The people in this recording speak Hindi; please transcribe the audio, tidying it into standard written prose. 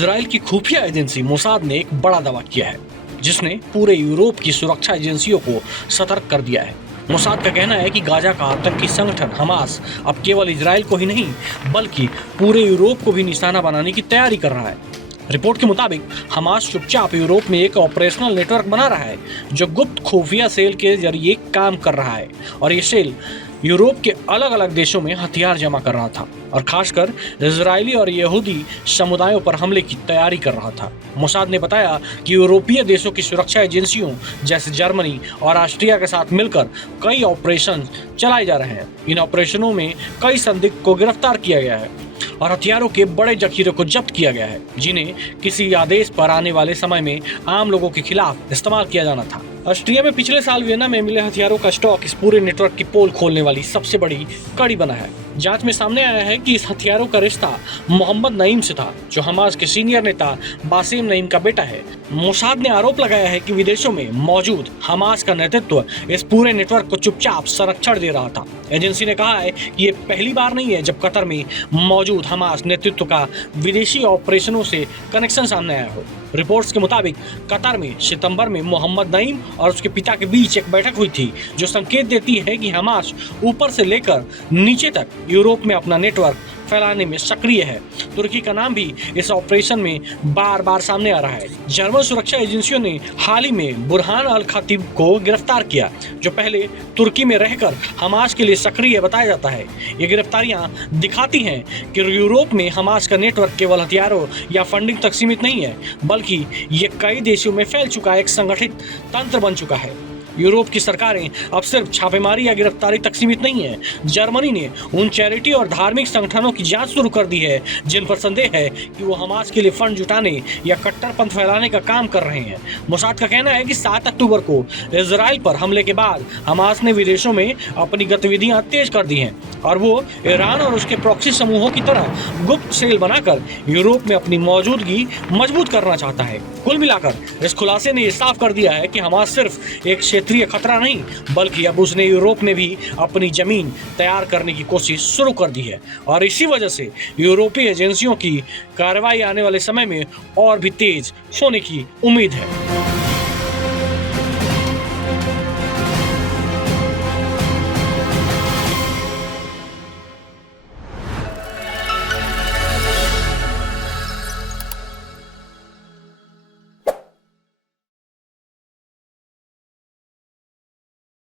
इजराइल की खुफिया एजेंसी मोसाद ने एक बड़ा दावा किया है, जिसने पूरे यूरोप की सुरक्षा एजेंसियों को सतर्क कर दिया है। मोसाद का कहना है कि गाजा का आतंकी संगठन हमास अब केवल इजराइल को ही नहीं बल्कि पूरे यूरोप को भी निशाना बनाने की तैयारी कर रहा है। रिपोर्ट के मुताबिक हमास चुपचाप यूरोप में एक ऑपरेशनल नेटवर्क बना रहा है जो गुप्त खुफिया सेल के जरिए काम कर रहा है, और ये सेल यूरोप के अलग अलग देशों में हथियार जमा कर रहा था और खासकर इजरायली और यहूदी समुदायों पर हमले की तैयारी कर रहा था। मोसाद ने बताया कि यूरोपीय देशों की सुरक्षा एजेंसियों जैसे जर्मनी और ऑस्ट्रिया के साथ मिलकर कई ऑपरेशन चलाए जा रहे हैं। इन ऑपरेशनों में कई संदिग्ध को गिरफ्तार किया गया है और हथियारों के बड़े जखीरे को जब्त किया गया है, जिन्हें किसी आदेश पर आने वाले समय में आम लोगों के खिलाफ इस्तेमाल किया जाना था। ऑस्ट्रिया में पिछले साल वियना में मिले हथियारों का स्टॉक इस पूरे नेटवर्क की पोल खोलने वाली सबसे बड़ी कड़ी बना है। जांच में सामने आया है कि इस हथियारों का रिश्ता मोहम्मद नईम से था, जो हमास के सीनियर नेता बासिम नईम का बेटा है। मोसाद ने आरोप लगाया है कि विदेशों में मौजूद हमास का नेतृत्व इस पूरे नेटवर्क को चुपचाप संरक्षण दे रहा था। एजेंसी ने कहा है कि ये पहली बार नहीं है जब कतर में मौजूद हमास नेतृत्व का विदेशी ऑपरेशनों से कनेक्शन सामने आया हो। रिपोर्ट्स के मुताबिक कतर में सितंबर में मोहम्मद नईम और उसके पिता के बीच एक बैठक हुई थी, जो संकेत देती है कि हमास ऊपर से लेकर नीचे तक यूरोप में अपना नेटवर्क फैलाने में सक्रिय है। तुर्की का नाम भी इस ऑपरेशन में बार बार सामने आ रहा है। जर्मन सुरक्षा एजेंसियों ने हाल ही में बुरहान अल खतीब को गिरफ्तार किया, जो पहले तुर्की में रहकर हमास के लिए सक्रिय बताया जाता है। ये गिरफ्तारियां दिखाती हैं कि यूरोप में हमास का नेटवर्क केवल हथियारों या फंडिंग तक सीमित नहीं है, बल्कि ये कई देशों में फैल चुका एक संगठित तंत्र बन चुका है। यूरोप की सरकारें अब सिर्फ छापेमारी या गिरफ्तारी तक सीमित नहीं है। जर्मनी ने उन चैरिटी और धार्मिक संगठनों की जांच शुरू कर दी है जिन पर संदेह है कि वो हमास के लिए फंड जुटाने या कट्टरपंथ फैलाने का काम कर रहे हैं। मोसाद का कहना है कि 7 अक्टूबर को इजराइल पर हमले के बाद हमास ने विदेशों में अपनी गतिविधियां तेज कर दी हैं और वो ईरान और उसके प्रॉक्सी समूहों की तरह गुप्त सेल बनाकर यूरोप में अपनी मौजूदगी मजबूत करना चाहता है। कुल मिलाकर इस खुलासे ने यह साफ कर दिया है कि हमास सिर्फ एक क्षेत्रीय खतरा नहीं, बल्कि अब उसने यूरोप में भी अपनी जमीन तैयार करने की कोशिश शुरू कर दी है, और इसी वजह से यूरोपीय एजेंसियों की कार्रवाई आने वाले समय में और भी तेज होने की उम्मीद है।